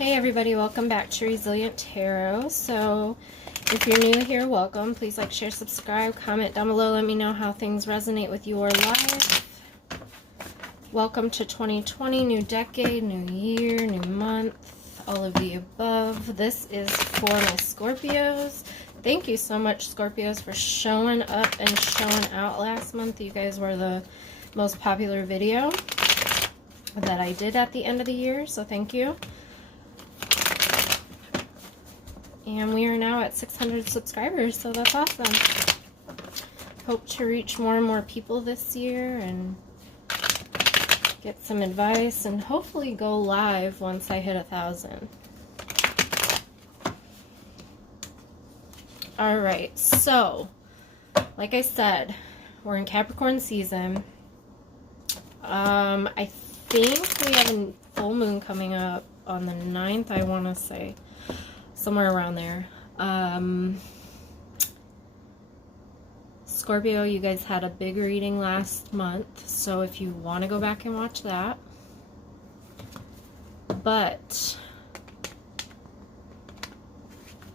Hey everybody, welcome back to Resilient Tarot. So if you're new here, welcome. Please like, share, subscribe, comment down below. Let me know how things resonate with your life. Welcome to 2020, new decade, new year, new month, all of the above. This is for my Scorpios. Thank you so much, Scorpios, for showing up and showing out last month. You guys were the most popular video that I did at the end of the year, so thank you. And we are now at 600 subscribers, so that's awesome. Hope to reach more and more people this year and get some advice and hopefully go live once I hit 1,000. Alright, so like I said, we're in Capricorn season. I think we have a full moon coming up on the 9th, I want to say. Somewhere around there. Scorpio, you guys had a big reading last month, so if you want to go back and watch that. But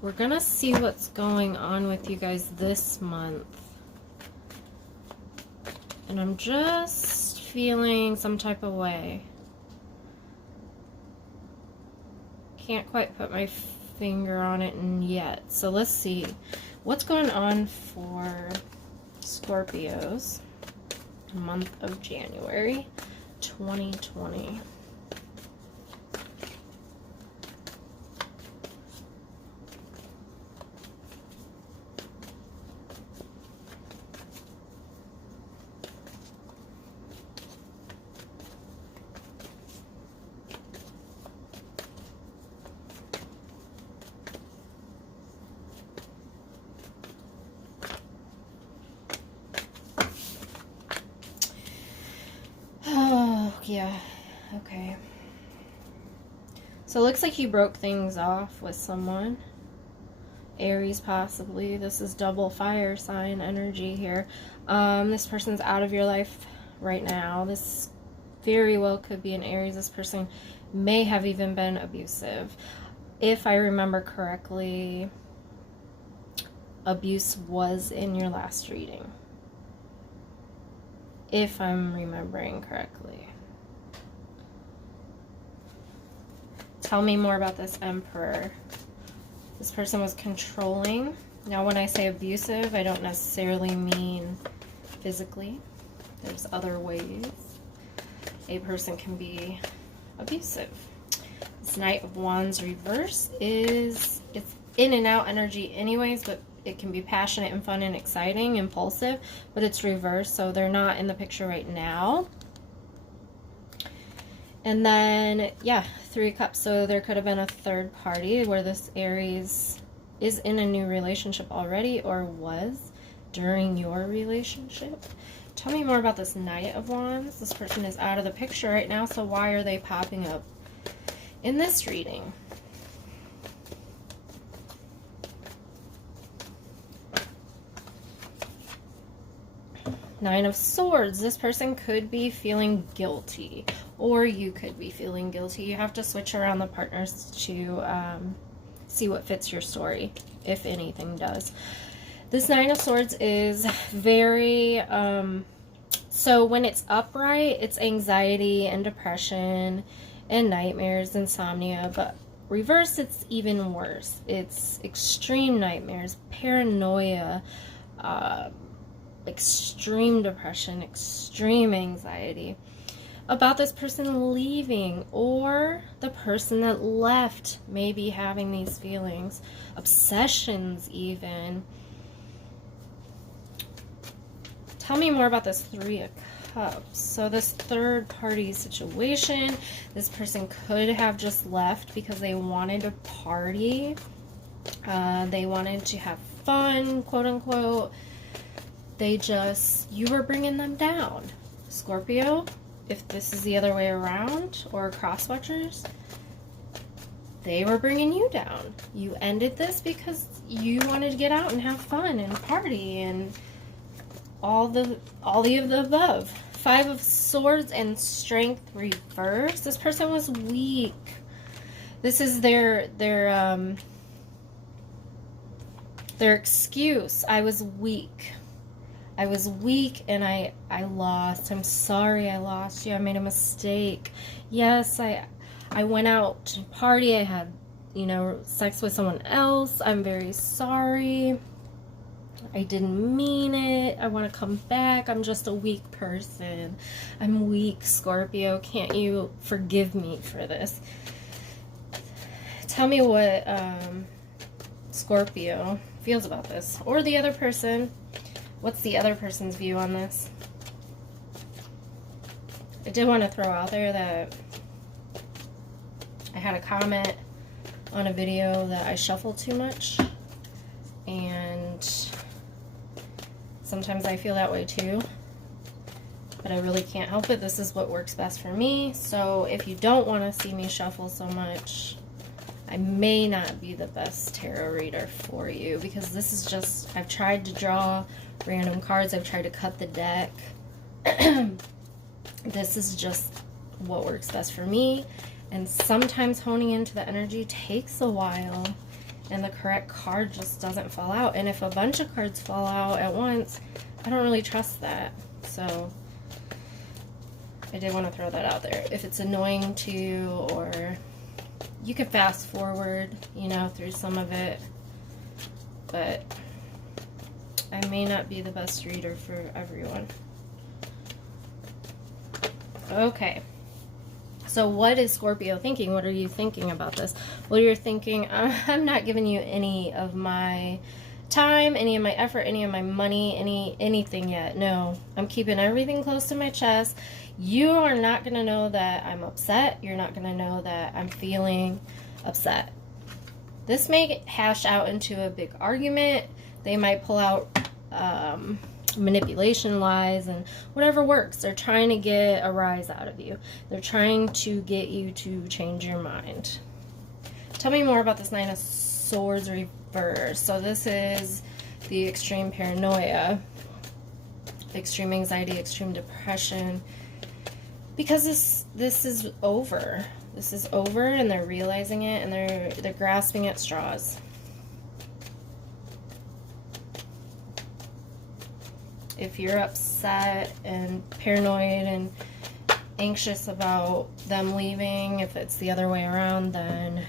we're gonna see what's going on with you guys this month. And I'm just feeling some type of way. Can't quite put my finger on it yet. So let's see what's going on for Scorpios month of January 2020. Yeah, okay. So it looks like you broke things off with someone. Aries, possibly. This is double fire sign energy here. This person's out of your life right now. This very well could be an Aries. This person may have even been abusive. If I remember correctly, abuse was in your last reading. If I'm remembering correctly. Tell me more about this Emperor. This person was controlling. Now, when I say abusive, I don't necessarily mean physically. There's other ways a person can be abusive. This Knight of Wands reverse it's in and out energy anyways, but it can be passionate and fun and exciting, impulsive, but it's reversed, so they're not in the picture right now. And then, yeah, 3 of Cups. So there could have been a third party where this Aries is in a new relationship already or was during your relationship. Tell me more about this Knight of Wands. This person is out of the picture right now, so why are they popping up in this reading? Nine of Swords. This person could be feeling guilty, or you could be feeling guilty. You have to switch around the partners to see what fits your story, if anything does. This Nine of Swords is very, so when it's upright, it's anxiety and depression and nightmares, insomnia, but reverse, it's even worse. It's extreme nightmares, paranoia, extreme depression, extreme anxiety about this person leaving, or the person that left may be having these feelings, obsessions even. Tell me more about this 3 of Cups. So this third party situation, this person could have just left because they wanted to party, they wanted to have fun, quote unquote. You were bringing them down. Scorpio, if this is the other way around, or cross-watchers, they were bringing you down. You ended this because you wanted to get out and have fun and party and all the above. 5 of Swords and Strength reverse. This person was weak. This is their excuse. I was weak. I was weak and I lost. I'm sorry I lost you. I made a mistake. Yes, I went out to party. I had, you know, sex with someone else. I'm very sorry. I didn't mean it. I want to come back. I'm just a weak person. I'm weak, Scorpio. Can't you forgive me for this? Tell me what Scorpio feels about this. Or the other person. What's the other person's view on this? I did want to throw out there that I had a comment on a video that I shuffle too much. And sometimes I feel that way too. But I really can't help it. This is what works best for me. So if you don't want to see me shuffle so much, I may not be the best tarot reader for you, because this is just, I've tried to draw random cards. I've tried to cut the deck. This is just what works best for me. And sometimes honing into the energy takes a while, and the correct card just doesn't fall out. And if a bunch of cards fall out at once, I don't really trust that. So I did want to throw that out there. If it's annoying to you, or you could fast forward, you know, through some of it, but I may not be the best reader for everyone. Okay. So what is Scorpio thinking? What are you thinking about this? Well, you're thinking, I'm not giving you any of my time, any of my effort, any of my money, anything yet. No, I'm keeping everything close to my chest. You are not going to know that I'm upset. You're not going to know that I'm feeling upset. This may hash out into a big argument. They might pull out manipulation, lies, and whatever works. They're trying to get a rise out of you. They're trying to get you to change your mind. Tell me more about this Nine of Swords reverse. So this is the extreme paranoia, extreme anxiety, extreme depression. Because this is over. This is over, and they're realizing it, and they're grasping at straws. If you're upset and paranoid and anxious about them leaving, if it's the other way around, then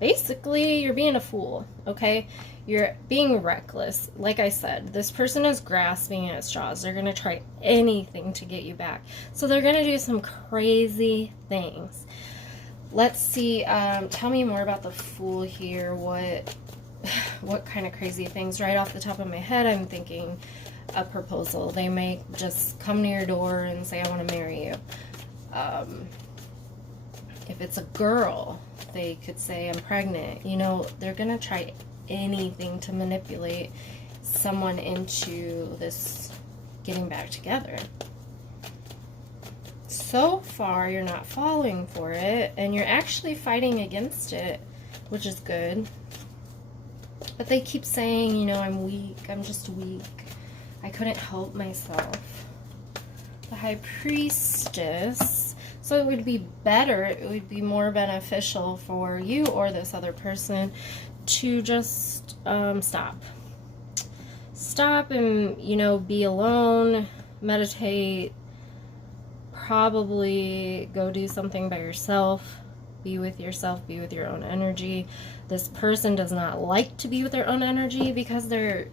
basically you're being a fool, okay? You're being reckless. Like I said, this person is grasping at straws. They're going to try anything to get you back. So they're going to do some crazy things. Let's see. Tell me more about the Fool here. What kind of crazy things? Right off the top of my head, I'm thinking a proposal. They may just come to your door and say, I want to marry you. If it's a girl, they could say, I'm pregnant. You know, they're going to try anything to manipulate someone into this getting back together. So far, you're not falling for it, and you're actually fighting against it, which is good. But they keep saying, you know, I'm weak. I'm just weak. I couldn't help myself. The High Priestess. So it would be better, it would be more beneficial for you or this other person to just stop. Stop and, you know, be alone, meditate, probably go do something by yourself. Be with yourself, be with your own energy. This person does not like to be with their own energy because they're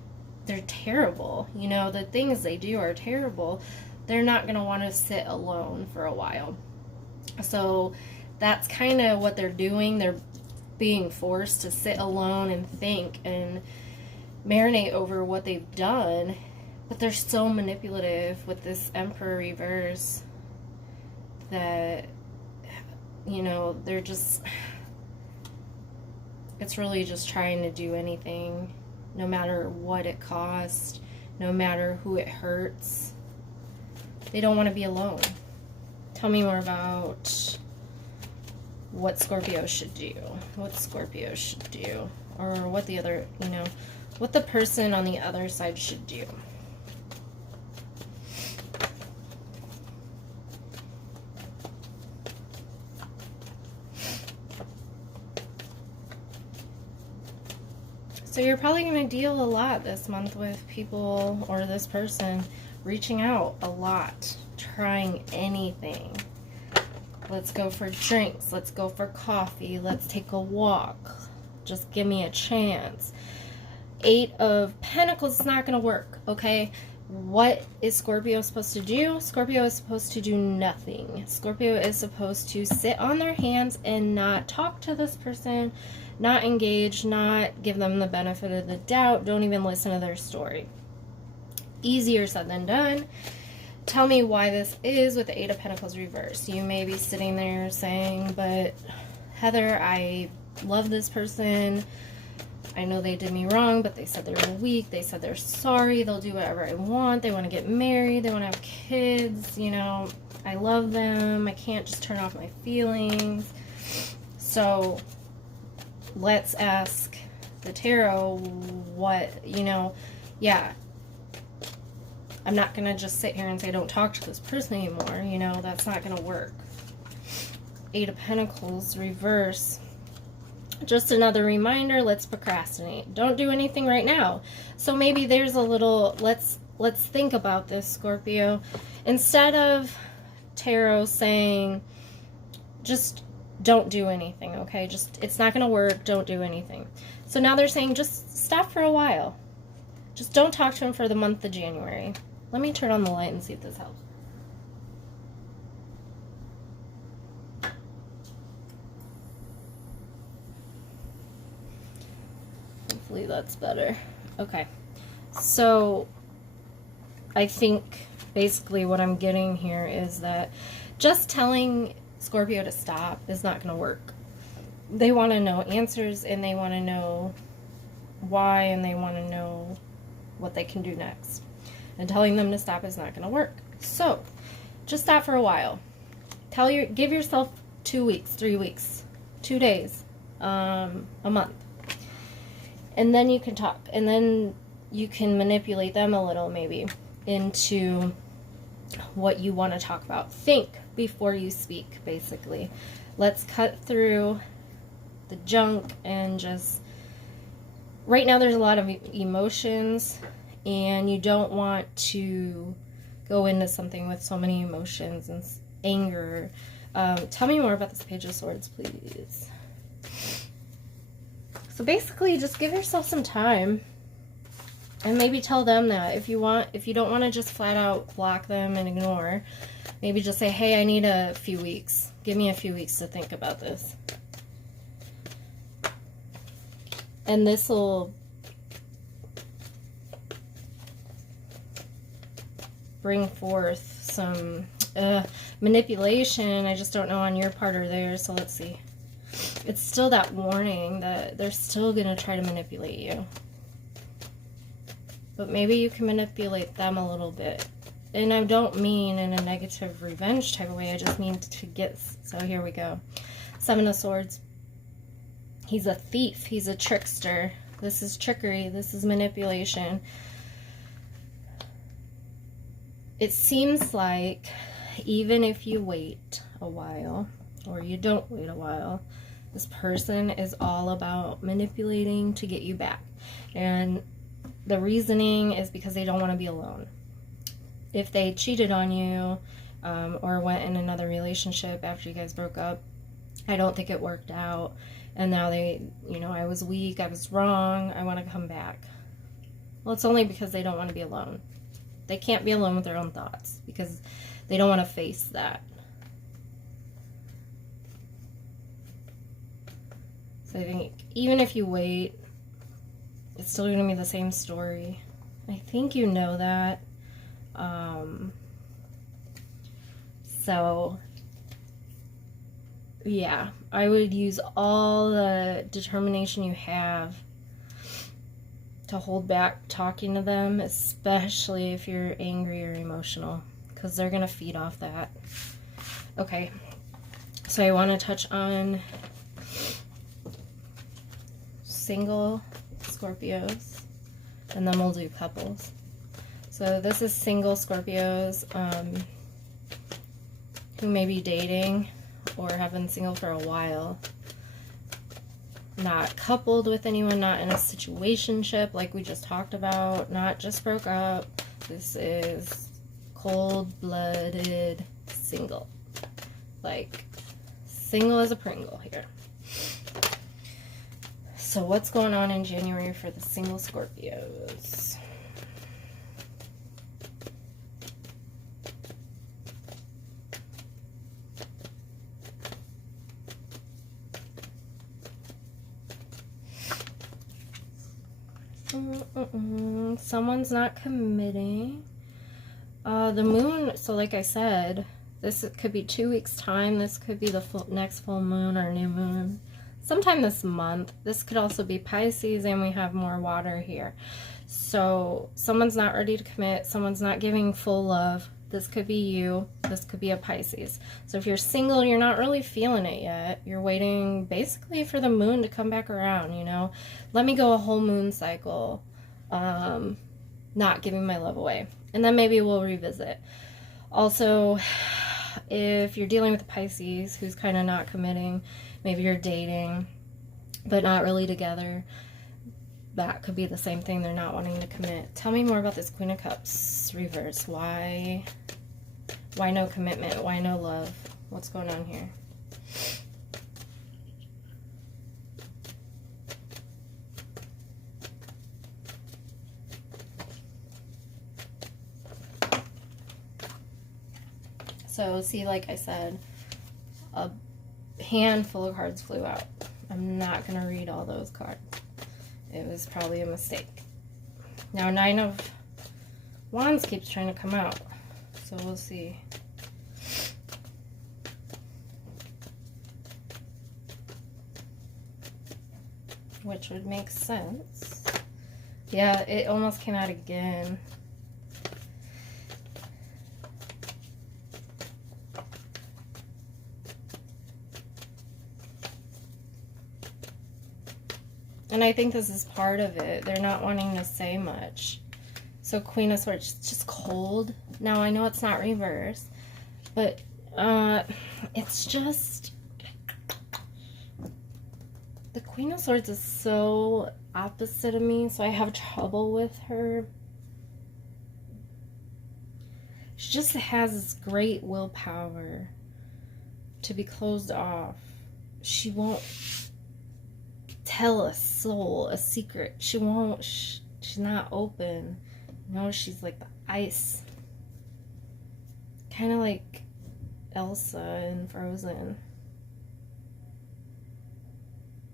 terrible. You know, the things they do are terrible. They're not going to want to sit alone for a while. So that's kind of what they're doing. They're being forced to sit alone and think and marinate over what they've done. But they're so manipulative with this Emperor reverse that, you know, they're just, it's really just trying to do anything, no matter what it costs, no matter who it hurts. They don't want to be alone. Tell me more about what Scorpio should do. What Scorpio should do. Or what the other, you know, what the person on the other side should do. So you're probably going to deal a lot this month with people or this person reaching out a lot, trying anything. Let's go for drinks. Let's go for coffee. Let's take a walk. Just give me a chance. 8 of Pentacles is not going to work, okay? What is Scorpio supposed to do? Scorpio is supposed to do nothing. Scorpio is supposed to sit on their hands and not talk to this person, not engage, not give them the benefit of the doubt. Don't even listen to their story. Easier said than done. Tell me why this is with the 8 of Pentacles reversed. You may be sitting there saying, but Heather, I love this person. I know they did me wrong, but they said they were weak. They said they're sorry. They'll do whatever I want. They want to get married. They want to have kids. You know, I love them. I can't just turn off my feelings. So let's ask the tarot what, you know, yeah. I'm not going to just sit here and say don't talk to this person anymore. You know, that's not going to work. 8 of Pentacles reverse. Just another reminder, let's procrastinate. Don't do anything right now. So maybe there's a little, let's think about this, Scorpio. Instead of tarot saying, just don't do anything, okay? Just, it's not going to work, don't do anything. So now they're saying, just stop for a while. Just don't talk to him for the month of January. Let me turn on the light and see if this helps. Hopefully that's better. Okay. So I think basically what I'm getting here is that just telling Scorpio to stop is not going to work. They want to know answers, and they want to know why, and they want to know what they can do next. And telling them to stop is not going to work. So just stop for a while. Give yourself 2 weeks, 3 weeks, 2 days, a month. And then you can talk. And then you can manipulate them a little, maybe, into what you want to talk about. Think before you speak, basically. Let's cut through the junk and just... Right now there's a lot of emotions, and you don't want to go into something with so many emotions and anger. Tell me more about this Page of Swords, please. So basically, just give yourself some time, and maybe tell them that if you don't want to just flat out block them and ignore, maybe just say, hey, I need a few weeks. Give me a few weeks to think about this. And this will bring forth some manipulation. I just don't know on your part or theirs, so let's see. It's still that warning that they're still going to try to manipulate you. But maybe you can manipulate them a little bit. And I don't mean in a negative revenge type of way. I just mean to get... So here we go. 7 of Swords. He's a thief. He's a trickster. This is trickery. This is manipulation. It seems like even if you wait a while, or you don't wait a while, this person is all about manipulating to get you back. And the reasoning is because they don't want to be alone. If they cheated on you, or went in another relationship after you guys broke up, I don't think it worked out. And now they, you know, I was weak, I was wrong, I want to come back. Well, it's only because they don't want to be alone. They can't be alone with their own thoughts because they don't want to face that. So I think even if you wait, it's still going to be the same story. I think you know that. So, yeah, I would use all the determination you have to hold back talking to them, especially if you're angry or emotional, because they're going to feed off that. Okay, so I want to touch on single Scorpios, and then we'll do couples. So this is single Scorpios who may be dating or have been single for a while. not coupled with anyone, not in a situationship like we just talked about, not just broke up. This is cold-blooded single. Like, single as a Pringle here. So what's going on in January for the single Scorpios? Someone's not committing. The moon, so like I said, this could be 2 weeks time. This could be the next full moon or new moon sometime this month. This could also be Pisces, and we have more water here. So someone's not ready to commit. Someone's not giving full love. This could be you. This could be a Pisces. So if you're single, you're not really feeling it yet. You're waiting basically for the moon to come back around, you know. Let me go a whole moon cycle, not giving my love away. And then maybe we'll revisit. Also, if you're dealing with a Pisces who's kind of not committing, maybe you're dating, but not really together, that could be the same thing. They're not wanting to commit. Tell me more about this Queen of Cups reverse. Why no commitment? Why no love? What's going on here? So, see, like I said, a handful of cards flew out. I'm not going to read all those cards. It was probably a mistake. Now, Nine of Wands keeps trying to come out. So, we'll see. Which would make sense. Yeah, it almost came out again. And I think this is part of it. They're not wanting to say much. So Queen of Swords, just cold. Now, I know it's not reverse, but it's just... The Queen of Swords is so opposite of me, so I have trouble with her. She just has this great willpower to be closed off. She won't tell a soul a secret. She won't. She's not open. You know, she's like the ice. Kind of like Elsa in Frozen.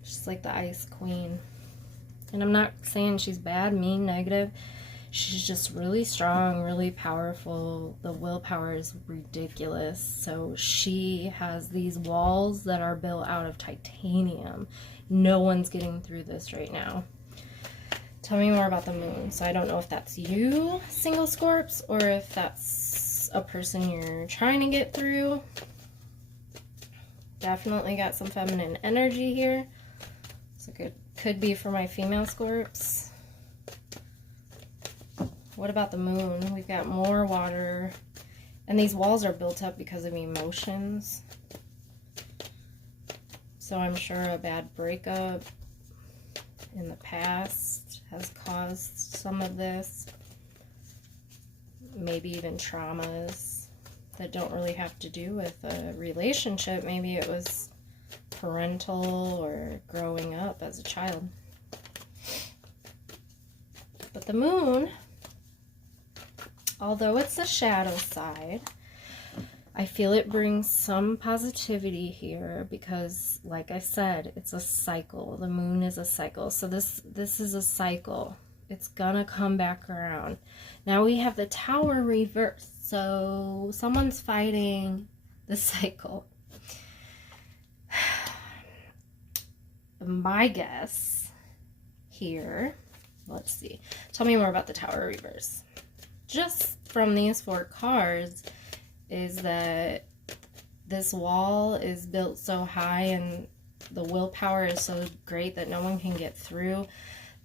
She's like the ice queen. And I'm not saying she's bad, mean, negative. She's just really strong, really powerful. The willpower is ridiculous. So she has these walls that are built out of titanium. No one's getting through this right now. Tell me more about the moon. So I don't know if that's you, single Scorps, or if that's a person you're trying to get through. Definitely got some feminine energy here. So it could be for my female Scorps. What about the moon? We've got more water. And these walls are built up because of emotions. So I'm sure a bad breakup in the past has caused some of this. Maybe even traumas that don't really have to do with a relationship. Maybe it was parental or growing up as a child. But the moon, although it's the shadow side, I feel it brings some positivity here because, like I said, it's a cycle. The moon is a cycle. So this is a cycle. It's gonna come back around. Now we have the Tower reversed. So someone's fighting the cycle. My guess here, let's see. Tell me more about the Tower reverse. Just from these 4 cards, is that this wall is built so high and the willpower is so great that no one can get through.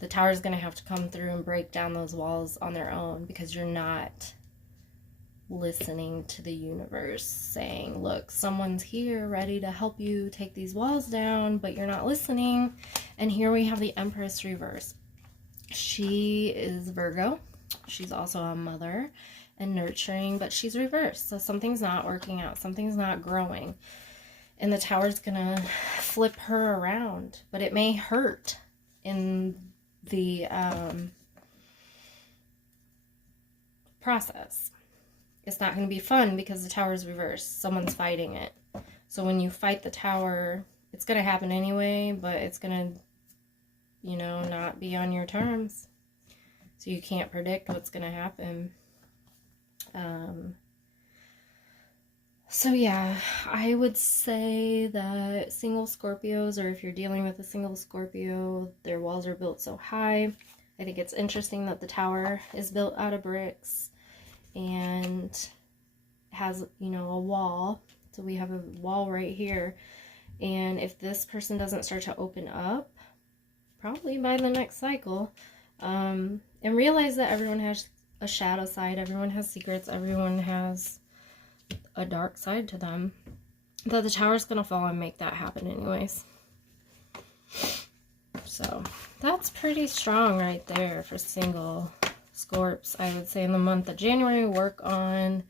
The Tower is going to have to come through and break down those walls on their own because you're not listening to the universe saying, look, someone's here ready to help you take these walls down, but you're not listening. And here we have the Empress reverse. She is Virgo. She's also a mother and nurturing, but she's reversed. So something's not working out. Something's not growing. And the Tower's going to flip her around. But it may hurt in the process. It's not going to be fun because the Tower's reversed. Someone's fighting it. So when you fight the Tower, it's going to happen anyway, but it's going to, you know, not be on your terms. So you can't predict what's going to happen. So yeah, I would say that single Scorpios, or if you're dealing with a single Scorpio, their walls are built so high. I think it's interesting that the Tower is built out of bricks and has, you know, a wall. So we have a wall right here. And if this person doesn't start to open up, probably by the next cycle, and realize that everyone has a shadow side, everyone has secrets, everyone has a dark side to them, that the Tower's gonna fall and make that happen anyways. So that's pretty strong right there for single Scorps. I would say in the month of January, work on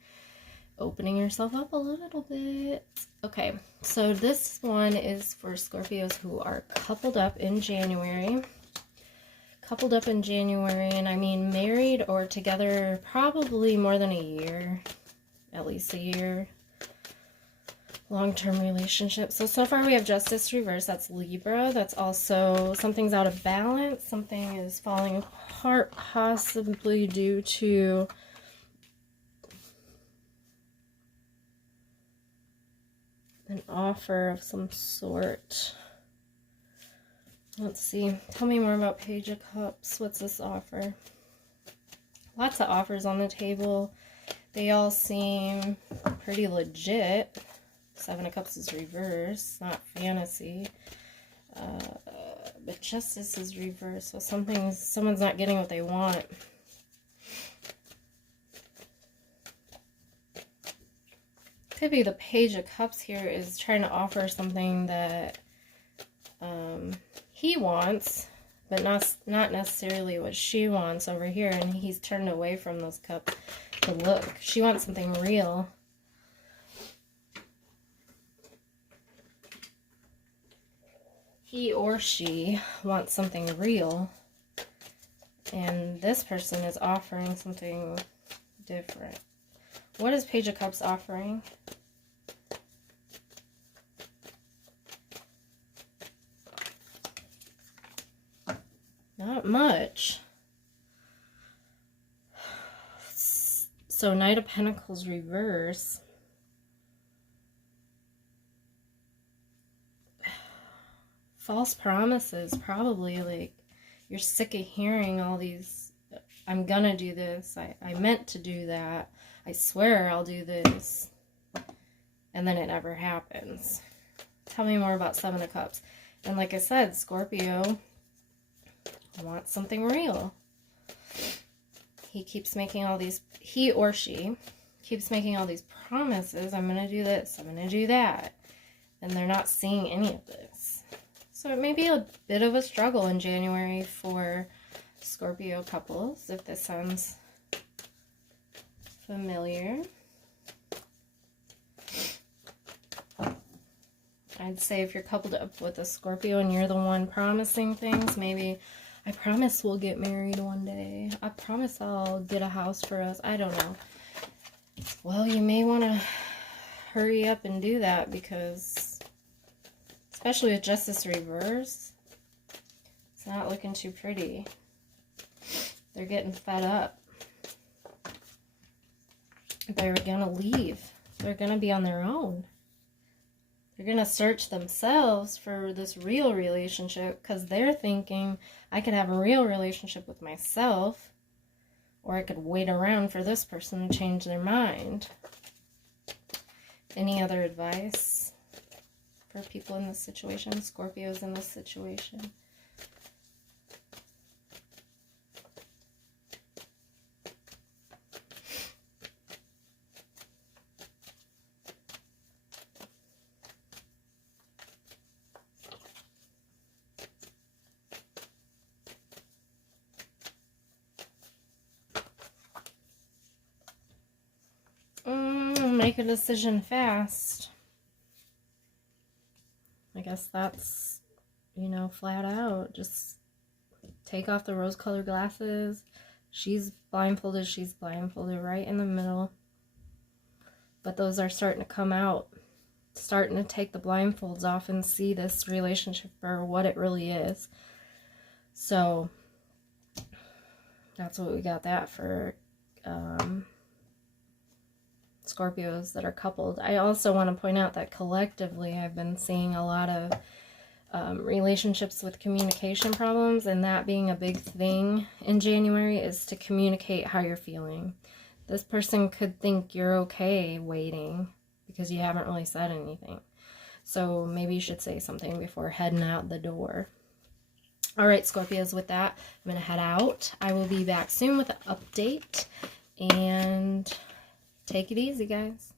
opening yourself up a little bit. Okay, so this one is for Scorpios who are coupled up in January. Coupled up in January, and I mean married or together probably more than a year. At least a year. Long-term relationship. So far we have Justice reverse. That's Libra. That's also something's out of balance. Something is falling apart, possibly due to an offer of some sort. Let's see. Tell me more about Page of Cups. What's this offer? Lots of offers on the table. They all seem pretty legit. Seven of Cups is reverse, not fantasy. But Justice is reverse, so someone's not getting what they want. Could be the Page of Cups here is trying to offer something that he wants, but not necessarily what she wants over here, and he's turned away from those cups to look. She wants something real. He or she wants something real, and this person is offering something different. What is Page of Cups offering? Not much. So Knight of Pentacles reverse. False promises, probably. Like, you're sick of hearing all these, I'm gonna do this, I meant to do that, I swear I'll do this, and then it never happens. Tell me more about Seven of Cups. And like I said, Scorpio wants something real. He keeps making all these, he or she keeps making all these promises. I'm going to do this, I'm going to do that. And they're not seeing any of this. So it may be a bit of a struggle in January for Scorpio couples, if this sounds familiar. I'd say if you're coupled up with a Scorpio and you're the one promising things, maybe, I promise we'll get married one day. I promise I'll get a house for us. I don't know. Well, you may want to hurry up and do that because, especially with Justice reverse, it's not looking too pretty. They're getting fed up. They're going to leave. They're going to be on their own. They're going to search themselves for this real relationship because they're thinking, I could have a real relationship with myself, or I could wait around for this person to change their mind. Any other advice for people in this situation? Scorpios in this situation? make a decision fast. I guess that's, you know, flat out. Just take off the rose-colored glasses. She's blindfolded right in the middle. But those are starting to come out. Starting to take the blindfolds off and see this relationship for what it really is. So that's what we got that for Scorpios that are coupled. I also want to point out that collectively I've been seeing a lot of relationships with communication problems, and that being a big thing in January is to communicate how you're feeling. This person could think you're okay waiting because you haven't really said anything. So maybe you should say something before heading out the door. All right, Scorpios, with that, I'm going to head out. I will be back soon with an update, and take it easy, guys.